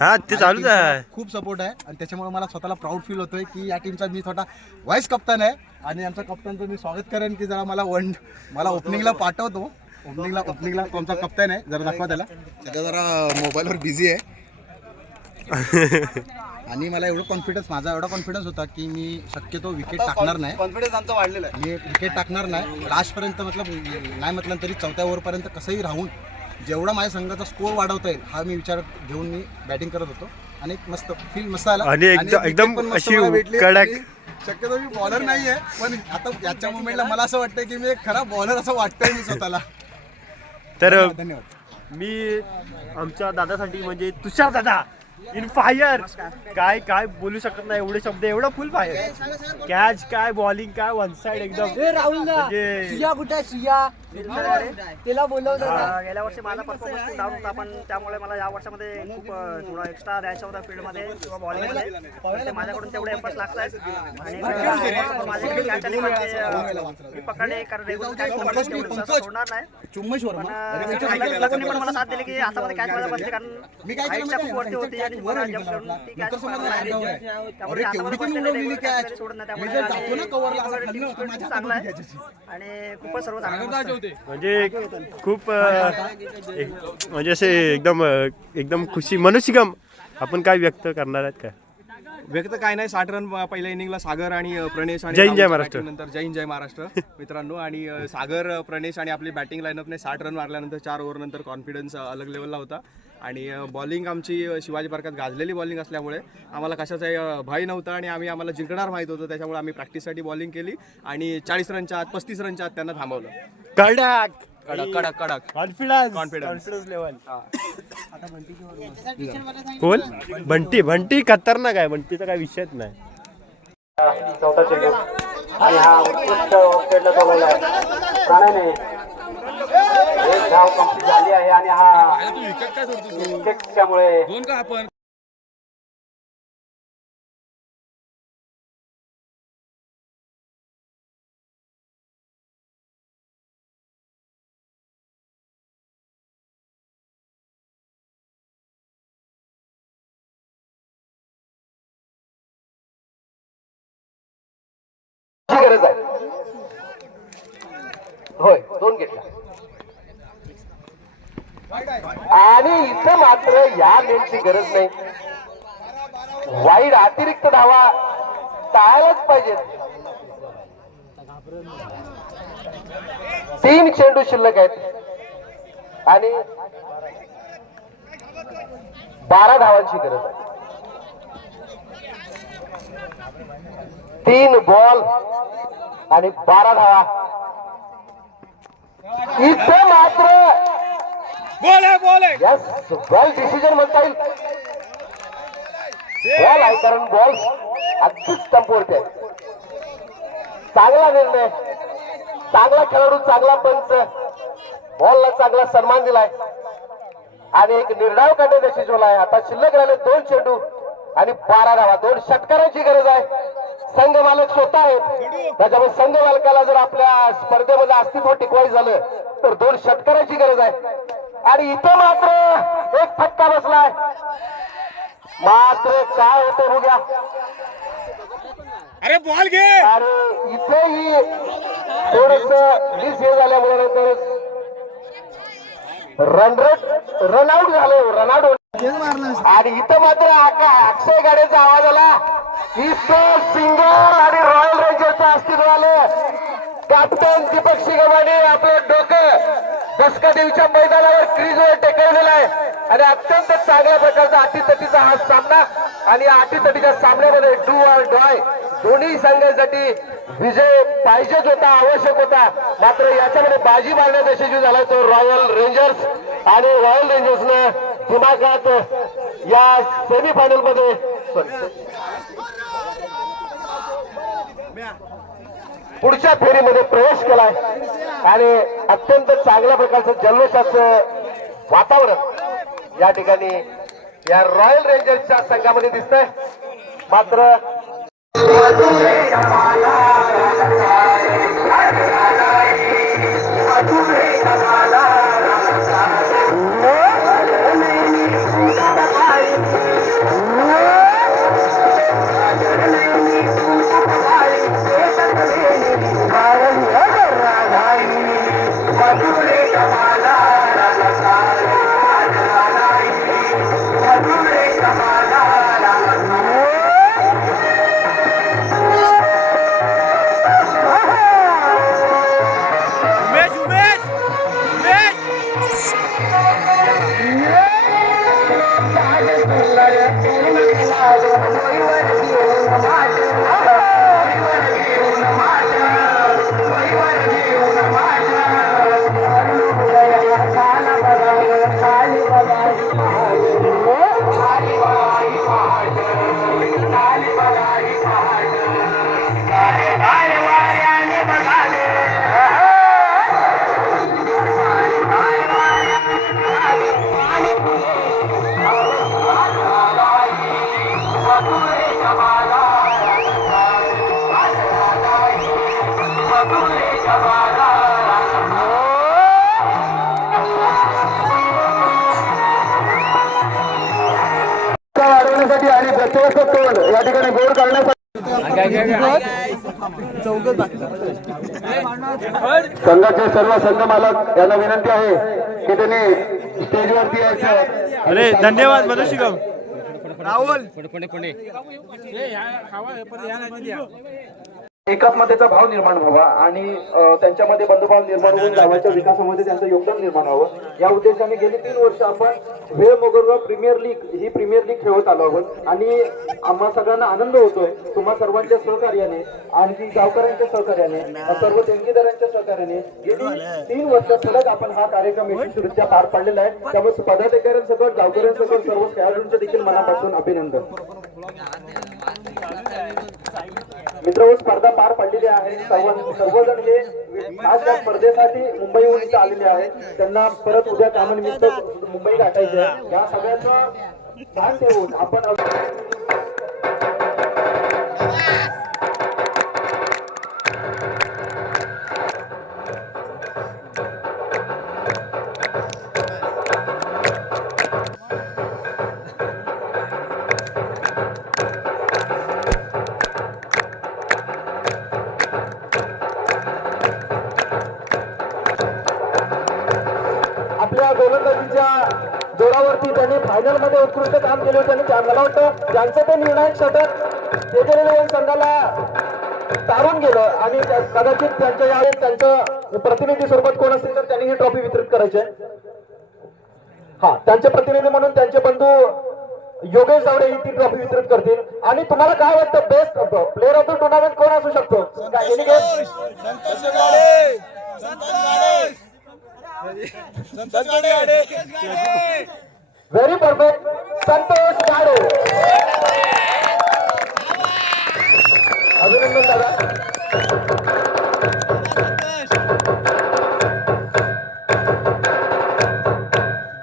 हा ते चालूच आहे. खूप सपोर्ट आहे आणि त्याच्यामुळे मला स्वतःला प्राऊड फील होतोय की या टीमचा मी स्वतः व्हाईस कप्तान आहे आणि आमच्या कप्तानचं मी स्वागत करेन की जरा मला ओपनिंगला पाठवतो. ओपनिंगला कोणता कप्तान आहे जरा दाखवा त्याला. त्याच्या जरा मोबाईलवर बिझी आहे आणि मला माझा एवढा कॉन्फिडन्स होता की मी शक्यतो विकेट टाकणार नाही. कॉन्फिडन्स आमचा वाढलेला आहे. मी विकेट टाकणार नाही लास्टपर्यंत. नाही म्हटलं तरी 4थ्या ओव्हरपर्यंत कसंही राहून जेवढा माझ्या संघाचा स्कोर वाढवता येईल हा मी विचार घेऊन मी बॅटिंग करत होतो आणि मस्त फील मस्त आला. आणि एकदम wicket पण मस्त अशी मला भेटली. कडक. आणि शक्यतो मी बॉलर नाही आहे पण आता याच्या मुवमेंटला मला असं वाटतंय की मी एक खरा बॉलर असं वाटतंय मी स्वतःला. तर धन्यवाद. मी आमच्या दादासाठी म्हणजे तुषार दादा इन फायर काय काय बोलू शकत नाही. एवढे शब्द एवढा फुल फायर. कॅच काय बॉलिंग काय वन साइड एकदम म्हणजे गेल्या वर्षी माझा परफॉर्मन्स खूप डाऊन होता पण त्यामुळे मला या वर्षामध्ये खूप थोडा एक्स्ट्रा द्यायचा होता फील्डमध्ये किंवा बॉलिंगमध्ये. माझ्याकडून तेवढे एफर्ट्स लागत आहेत आणि माझे कॅच आले मी पकडले कारण रेग्युलर सोडणार नाही. पण मला साथ दिली की हातामध्ये कॅच मला बसली कारण हाईटच्या खूप वरती होती आणि मला जंप करून ती कॅच त्यामुळे हातामध्ये बसलेली सोडत नाही. त्यामुळे चांगला आहे आणि खूपच सर्व चांगलं म्हणजे खूप म्हणजे असे एकदम खुशी मनोशिगम आपण काय व्यक्त करणार आहेत काय? व्यक्त काय नाही. 60 रन पहिल्या इनिंगला सागर आणि प्रणेश आणि जय हिंद, जय महाराष्ट्र. नंतर जय हिंद, जय महाराष्ट्र मित्रांनो. आणि सागर, प्रणेश आणि आपली बॅटिंग लाईनअपने 60 रन मारल्यानंतर 4 ओव्हर नंतर कॉन्फिडन्स अलग लेवलला होता आणि बॉलिंग आमची शिवाजी पार्कात गाजलेली बॉलिंग असल्यामुळे आम्हाला कशाचाही भय नव्हता आणि आम्हाला जिंकणार माहीत होतं. त्याच्यामुळे आम्ही प्रॅक्टिससाठी बॉलिंग केली आणि 40 रनच्या आत 35 रनच्या आत त्यांना थांबवलं. कडक कडक कडक कॉन्फिडन्स लेवल. कोण बंटी खतरनाक आहे. बंटीचा काय विषयच नाही. चौथा चेंडू आणि हा उत्कृष्ट ऑफसाईडला सोडवला आहे प्राण्याने. एक धाव कंप्लीट झाली आहे आणि हा विकेट त्यामुळे दोन का आपण गरज आहे. होय 2 घेतला आणि इथं मात्र या मेनची गरज नाही. वाईड अतिरिक्त धावा टाळायलाच पाहिजेत. 3 चेंडू शिल्लक आहेत आणि 12 धावांची गरज आहे. 3 बॉल आणि 12 धावा. इथं मात्र यस बॉल डिसिजन म्हणता येईल. बॉल आहे कारण बॉल अगदीच स्टंपवरती आहे. चांगला निर्णय, चांगला खेळाडू, चांगला पंच, बॉलला चांगला सन्मान दिलाय आणि एक निर्णायक डिसिजन आहे. आता शिल्लक राहिले 2 चेंडू आणि 12 धावा. 2 षटकारांची गरज आहे. संघ मालक स्वतः आहेत, त्याच्यामुळे संघ मालकाला जर आपल्या स्पर्धेमध्ये अस्तित्व टिकवायचं झालं तर 2 षटकारांची गरज आहे. आणि इथं मात्र एक फटका बसलाय. मात्र काय होतं बघूया. अरे बॉल घे. आणि इथेही थोडस मिस हे झाल्यामुळे नंतर रनआउट झालं. रनआउट आणि इथं मात्र अक्षय गाड्याचा आवाज आला. इथं सिंगर आणि रॉयल रेंजरचं अस्तित्व आलं. कॅप्टन दीपक शिगमाने आपलं डोकं दसकादेवीच्या मैदानावर क्रीजवर टेकवलेलं आहे आणि अत्यंत चांगल्या प्रकारचा अटीतटीचा हा सामना. आणि अटीतटीच्या सामन्यामध्ये डू ऑर डाय दोन्ही संघांसाठी विजय पाहिजेच होता, आवश्यक होता. मात्र याच्यामध्ये बाजी मारण्यात यशस्वी झाला तो रॉयल रेंजर्स. आणि रॉयल रेंजर्सनं दिमागात या सेमीफायनल मध्ये पुढच्या फेरीमध्ये प्रवेश केलाय आणि अत्यंत चांगल्या प्रकारचं जल्लोषाचं वातावरण या ठिकाणी या रॉयल रेंजर्सच्या संघामध्ये दिसतंय. मात्र वाढवण्यासाठी आणि प्रत्येकाचं तोंड या ठिकाणी गोड करण्यासाठी संघाचे सर्व संघ मालक यांना विनंती आहे की त्यांनी स्टेजवरती यायचं. अरे धन्यवाद मधु शिगम. एकात्मतेचा भाव निर्माण व्हावा आणि त्यांच्यामध्ये बंधुभाव निर्माण होऊन गावाच्या विकासामध्ये त्यांचं योगदान निर्माण व्हावं या उद्देशाने गेली 3 वर्ष आपण वेळ मोगरवा प्रीमियर लीग ही प्रीमियर लीग खेळत आलो आहोत. आणि आम्हा सगळ्यांना आनंद होतोय तुम्हा सर्वांच्या सहकार्याने आणि गावकऱ्यांच्या सहकार्याने सर्व देणगीदारांच्या सहकार्याने गेली 3 वर्ष सलग आपण हा कार्यक्रम यशस्वीरित्या पार पाडलेला आहे. त्यामुळे पदाधिकाऱ्यांसकट गावकऱ्यांसकट सर्व खेळाडूंचे देखील मनापासून अभिनंदन. मित्र स्पर्धा पार पडलेली आहे. सर्वजण हे खास या स्पर्धेसाठी मुंबईहून इथे आलेले आहेत. त्यांना परत उद्या कामानिमित्त मुंबई गाठायचे आहे. या सगळ्यांचं ध्यान ठेवून आपण आपल्या गोलंदाजीच्या जोरावरती त्यांनी फायनल मध्ये उत्कृष्ट काम केले होते. आणि मला वाटतं ज्यांचं ते निर्णायक षटक केलेलं संघाला तारून गेलं आणि कदाचित त्यांच्या यावेळेस त्यांचं प्रतिनिधी स्वरूपात कोण असेल तर त्यांनी ही ट्रॉफी वितरित करायची आहे. त्यांचे प्रतिनिधी म्हणून त्यांचे बंधू योगेश जावडे ही ती ट्रॉफी वितरित करतील. आणि तुम्हाला काय वाटतं best player of the tournament कोण असू शकतो? Very perfect. संतोष गाडे. अभिनंदन दादा.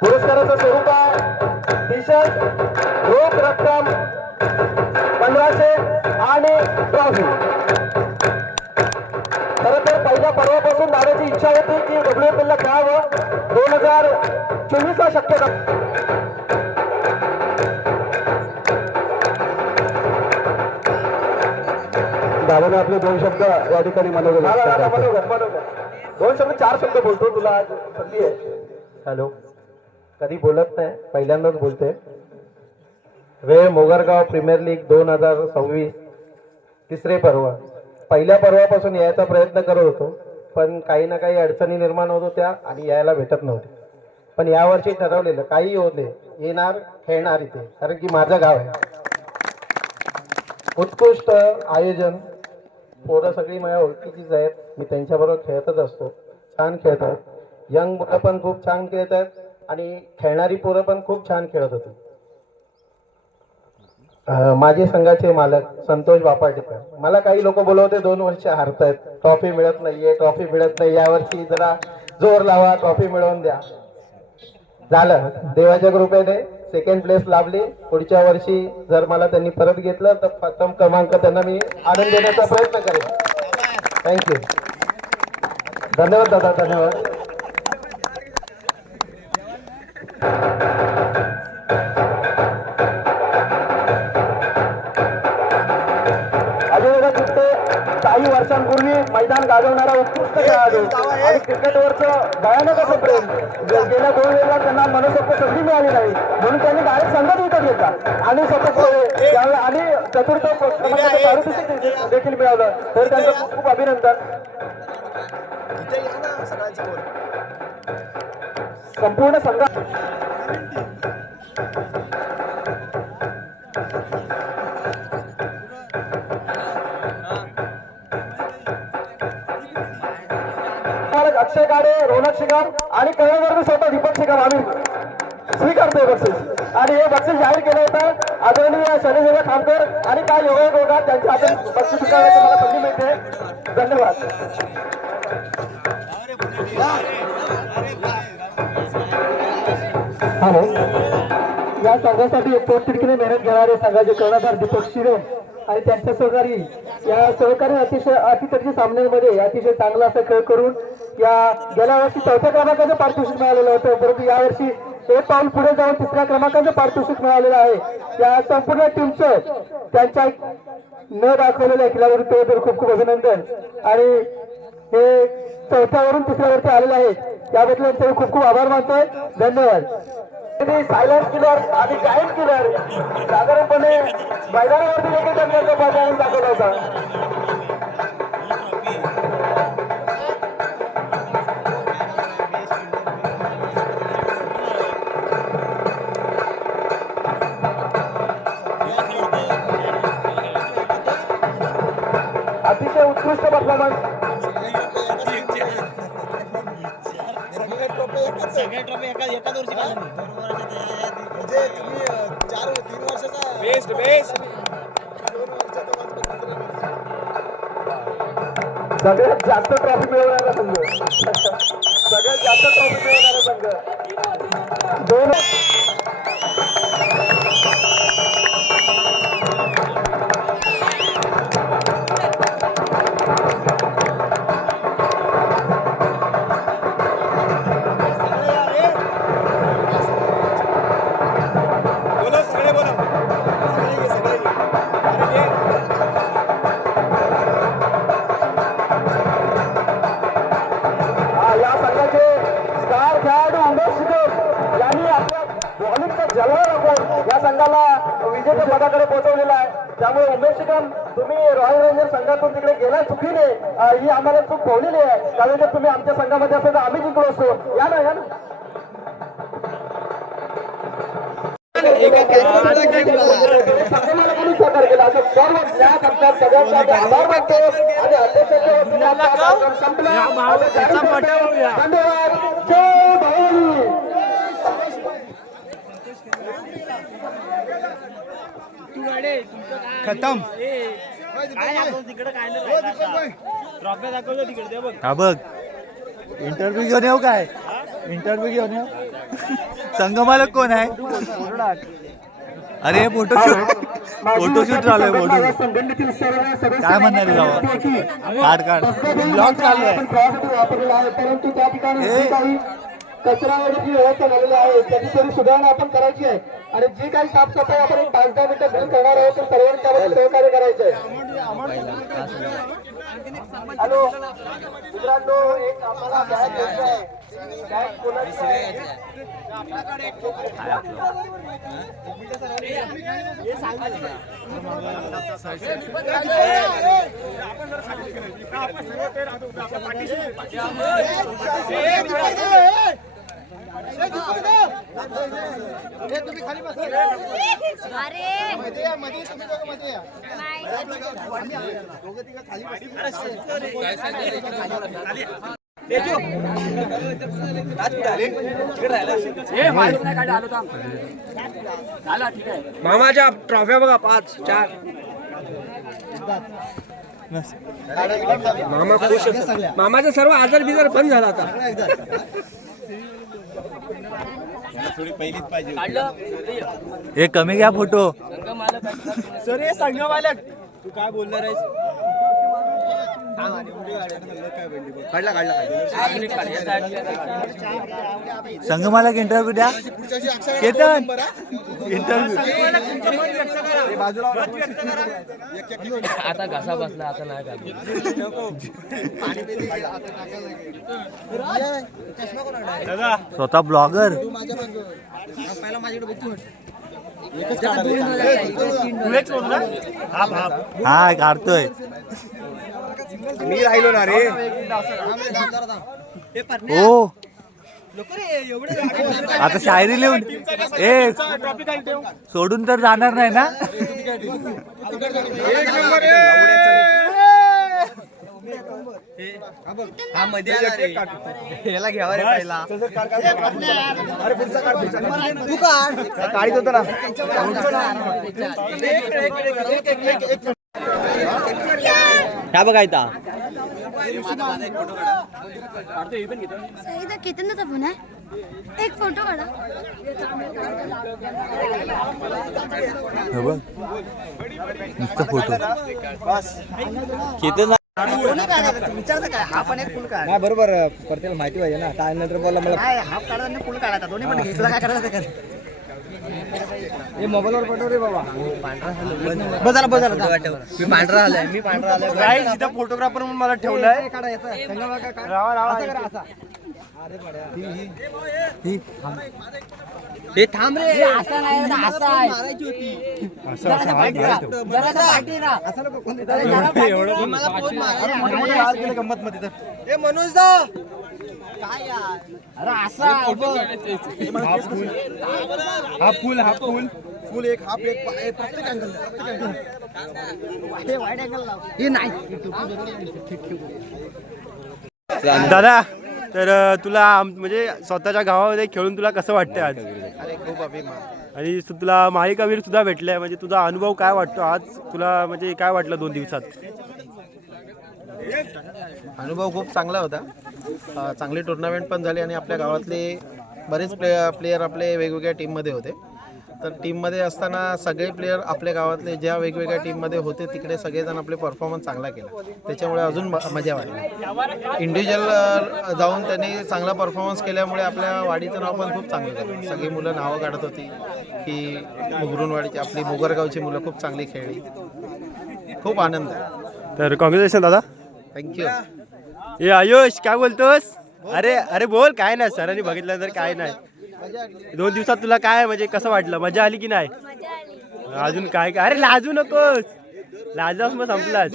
पुरस्काराचं स्वरूप आहे टी शर्ट, रोख रक्कम 1500 आणि ट्रॉफी. खरं तर पहिल्या पर्वापासून दादाची इच्छा होती की WFL ला खेळावं. 2024 हा शक्यता. दादाने आपले 2 शब्द या ठिकाणी मनोगत. 2 शब्द 4 शब्द बोलतो. तुला आज संधी आहे. हॅलो. कधी बोलत नाही, पहिल्यांदाच बोलते. वेळ मोगरगाव प्रीमियर लीग 2026 तिसरे पर्व. पहिल्या पर्वापासून यायचा प्रयत्न करत होतो, पण काही ना काही अडचणी निर्माण होत होत्या आणि यायला भेटत नव्हते. पण यावर्षी ठरवलेलं काही होते येणार, खेळणार इथे, कारण की माझं गाव आहे. उत्कृष्ट आयोजन. पोरं सगळी माझ्या ओळखीचीच आहेत. मी त्यांच्याबरोबर खेळतच असतो. छान खेळत आहेत. यंग मुलं पण खूप छान खेळत आहेत आणि खेळणारी पोरं पण खूप छान खेळत होती. माझे संघाचे मालक संतोष बापाटेकर. मला काही लोक बोलवते 2 वर्ष हारतायत, ट्रॉफी मिळत नाहीये, ट्रॉफी मिळत नाही. यावर्षी जरा जोर लावा, ट्रॉफी मिळवून द्या. झालं. देवाच्या कृपेने 2nd प्लेस लाभली. पुढच्या वर्षी जर मला त्यांनी परत घेतलं तर प्रथम क्रमांक त्यांना मी आनंद देण्याचा प्रयत्न करेन. थँक्यू. धन्यवाद दादा. धन्यवाद. काही वर्षांपूर्वी मैदान गाजवणारा उत्कृष्ट खेळाडू आणि क्रिकेटवरचं भयानक असं प्रेम. गेल्या 2 वेळेला त्यांना मनसोक्त संधी मिळाली नाही, म्हणून त्यांनी डायरेक्ट संघात विकत घेतला आणि स्वतः आणि चतुर्थ क्रमांकाचं पारितोषिक देखील मिळवलं. तर त्यांचं खूप खूप अभिनंदन. संपूर्ण संघ अक्षय गाडे, रोनक शिगाम आणि कर्णवर्ग स्वतः दीपक शिगाम आम्ही स्वीकारतोय बक्षीस. आणि हे बक्षीस जाहीर केलं होतं आदरणीय शनिदेव खामकर आणि काय योगा त्यांच्या हातात बक्षीस स्वीकारण्याची मला संधी मिळते. धन्यवाद. हॅलो. या संघासाठी पोटतिडकीने मेहनत घेणारे संघाचे कर्णधार दीपक शिरे आणि त्यांच्या सहकारी या सहकारी अतिशय अटीतटीच्या सामन्यांमध्ये अतिशय चांगला असा खेळ करून या गेल्या वर्षी 4थ्या क्रमांकाचं पारितोषिक मिळालेलं होतं, परंतु यावर्षी 1 पाऊल पुढे जाऊन 3ऱ्या क्रमांकाचं पारितोषिक मिळालेलं आहे. या संपूर्ण टीमचं त्यांच्या न दाखवलेल्या खेळाडूंबद्दल खूप खूप अभिनंदन. आणि हे 4थ्यावरून 3ऱ्यावरती आलेले आहेत, त्याबद्दल त्यांचे खूप खूप आभार मानतोय. धन्यवाद. सायलेंट किलर आणि जायंट किलर साधारणपणे मैदानावरती देखील त्यांचा परफॉर्मन्स दाखवला होता. अतिशय उत्कृष्ट परफॉर्मन्स. सगळे ट्रॉफी एकाच वर्षी काढले म्हणजे तुम्ही 3 वर्षाचा बेस्ट सगळ्यात जास्त ट्रॉफी मिळवणारा संघ. सगळ्यात जास्त ट्रॉफी मिळवणारा संघ. 2 या संघाला विजेते पदाकडे पोहोचवलेला आहे. त्यामुळे उमेश शिकम तुम्ही रॉयल रेंजर संघातून तिकडे गेला चुकीने ही आम्हाला चूक भोवलेली आहे. कारण जर तुम्ही आमच्या संघामध्ये असेल तर आम्ही जिंकलो असतो. या ना संगमाला साकार केला असं सर्व ज्ञात आमदार सगळ्यांचा आभार मानतो आणि अध्यक्षांच्या वतीने आपला कार्यक्रम संपला. धन्यवाद. जय भवानी. खतम. तिकडे काय नाही ट्रॉफी दाखवतो तिकडे बघ. हा बघ इंटरव्ह्यू घेऊन येऊ काय? इंटरव्ह्यू घेऊन येऊ. संगमालक कोण आहे? अरे फोटोशूट चालू आहे. काय म्हणणार काढ ब्लॉग चालू आहे. परंतु त्या ठिकाणी जे काही कचरा वगैरे जी व्यवस्था झालेली आहे त्याची थोडी सुधारणा आपण करायची आहे आणि जी काही साफसफाई आपण 5-10 मिनिटं घेऊन करणार आहोत तर सर्वांनी त्यामध्ये सहकार्य करायचं आहे. हॅलो मित्रांनो, एक आम्हाला बॅग घ्यायची आहे. बॅग कोणाची आहे? मामाच्या ट्रॉफ्या बघा 5-4. मामा खुश. मामाचा सर्व आजार बिजार बंद झाला आता. हे कमी घ्या फोटो. सर हे संघमालक तू काय बोलणार आहेस? संगमालक इंटरव्ह्यू द्या. केतन इंटरव्ह्यू. आता घसा बसला आता नाही का. स्वतः ब्लॉगर. हा काढतोय. मी राहिलो ना रे. हो आता शायरी लिहून सोडून तर जाणार नाही ना. याला घ्यावा रे पहिला. अरे पुढचा काढ. तू काढ. काढीत होता ना. काय बघायचा? केतनचा फोन आहे. एक फोटो काढा. नुसतं फोटो. केतन विचारता काय हा पण एक फुल काढ. नाही बरोबर प्रत्येकाला माहिती पाहिजे ना. काय नंतर बोलला मला काय हाफ काढा आणि फुल काढायचा दोन्ही पण घे. तुला काय करायचं ते कर. हे मोबाईलवर पाठव रे बाबा. बजाला मी पांढरा आलाय. मी पांढरा आलाय. काय तिथं फोटोग्राफर म्हणून मला ठेवलाय. हे थांब रे. असा नाही असा आहे. मारायची होती. गंमत मध्ये तर मनोज दा काय यार. अरे असा हा फुल फुल एक हाफ एक प्रत्येक अँगल हे वाईड अँगल लाव. हे नाही दादा तर तुला म्हणजे स्वतःच्या गावामध्ये खेळून तुला कसं वाटतं आज? अरे खूप अभिमान. आणि तुला महाविकावीर सुद्धा भेटलाय म्हणजे तुझा अनुभव काय वाटतो आज? तुला म्हणजे काय वाटलं 2 दिवसात? अनुभव खूप चांगला होता. चांगली टुर्नामेंट पण झाली आणि आपल्या गावातले बरेच प्लेयर आपले वेगवेगळ्या टीममध्ये होते. तर टीममध्ये असताना सगळे प्लेयर आपल्या गावातले ज्या वेगवेगळ्या टीममध्ये होते तिकडे सगळेजण आपले परफॉर्मन्स चांगला केला. त्याच्यामुळे अजून मजा वाटली. इंडिव्हिज्युअल जाऊन त्यांनी चांगला परफॉर्मन्स केल्यामुळे आपल्या वाडीचं नाव पण खूप चांगलं झालं. सगळी मुलं नावं काढत होती की मुगरुणवाडीची आपली मोगरगावची मुलं खूप चांगली खेळली. खूप आनंद आहे. तर कॉंग्रॅच्युलेशन दादा. थँक्यू. ए आयुष काय बोलतोस? अरे बोल. काय नाही सरांनी बघितलं तर काय नाही. 2 दिवसात तुला काय म्हणजे कसं वाटलं? मजा आली की नाही? अजून काय? अरे लाजू नकोस. लाजलास मग संपलास.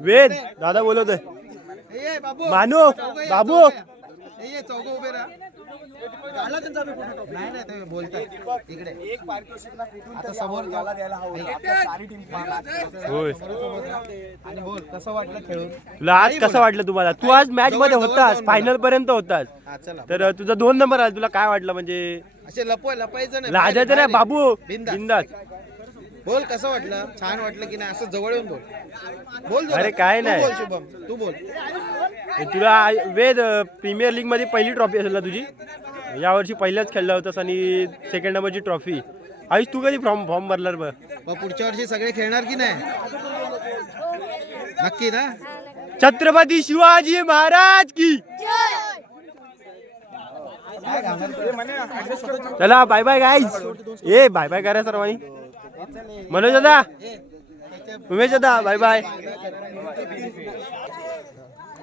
वेद दादा बोलवतोय. मानू बाबू ये चौघं उभे राहा. नाही नाही ते बोलतात इकडे आता समोर होय. आणि बोल कसं वाटलं खेळून. तुला आज कसं वाटलं तुम्हाला? तू आज मॅच मध्ये होतास, फायनल पर्यंत होतास, हा चला तर तुझा 2 नंबर आला. तुला काय वाटलं? म्हणजे असे लपायचं नाही. लाजायचं नाही बाबू, बिंदास. बिंदास. बोल कसं वाटलं. छान वाटलं की नाही असं जवळ येऊन बोल. बोल जरा. अरे काय तू नाही. बोल शुभम तू बोल. तुला वेद प्रीमियर लीग मध्ये पहिली ट्रॉफी असेल ना तुझी? यावर्षी पहिल्याच खेळला होतास आणि सेकंड नंबरची ट्रॉफी. आयुष तू कधी फॉर्म भरला रे? मग पुढच्या वर्षी सगळे खेळणार की नाही? नक्की ना. छत्रपती शिवाजी महाराज की. चला बाय बाय गाईज. ए बाय बाय करा सर्वांनी. मनोज दादा, उमेश दादा, बाय बाय.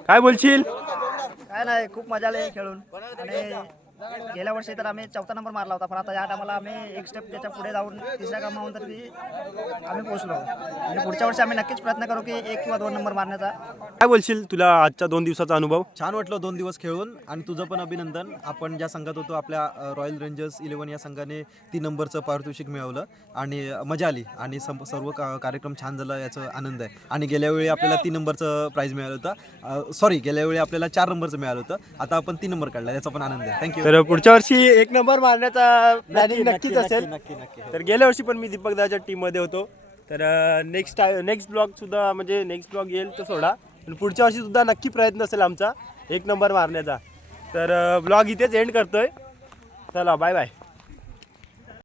काय बोलशील? काय नाही, खूप मजा आली खेळून. आणि गेल्या वर्षी तर आम्ही 4था नंबर मारला होता, पण आता या टायमाला आम्ही एक स्टेप त्याच्या पुढे जाऊन 3ऱ्या क्रमांकावर तरी आम्ही पोहोचलो. आणि पुढच्या वर्षी आम्ही नक्कीच प्रयत्न करू की 1 किंवा 2 नंबर मारण्याचा. काय बोलशील तुला आजच्या 2 दिवसाचा अनुभव? छान वाटलं 2 दिवस खेळून. आणि तुझं पण अभिनंदन. आपण ज्या संघात होतो आपल्या रॉयल रेंजर्स 11 या संघाने 3 नंबरचं पारितोषिक मिळवलं आणि मजा आली. आणि सर्व कार्यक्रम छान झाला याचा आनंद आहे. आणि गेल्या वेळी आपल्याला 3 नंबरचं प्राईज मिळालं होतं. सॉरी, गेल्या वेळी आपल्याला 4 नंबरचं मिळालं होतं. आता आपण 3 नंबर काढला, याचा पण आनंद आहे. थँक्यू. तर पुढच्या वर्षी 1 नंबर मारण्याचा प्लॅनिंग नक्कीच असेल. तर गेल्या वर्षी पण मी दीपक दादाच्या टीम मध्ये होतो. तर नेक्स्ट ब्लॉग सुद्धा, म्हणजे नेक्स्ट ब्लॉग येईल तर सोडा, पण पुढच्या वर्षी सुद्धा नक्की प्रयत्न असेल आमचा 1 नंबर मारण्याचा. तर ब्लॉग इथेच एंड करतोय. चला बाय बाय.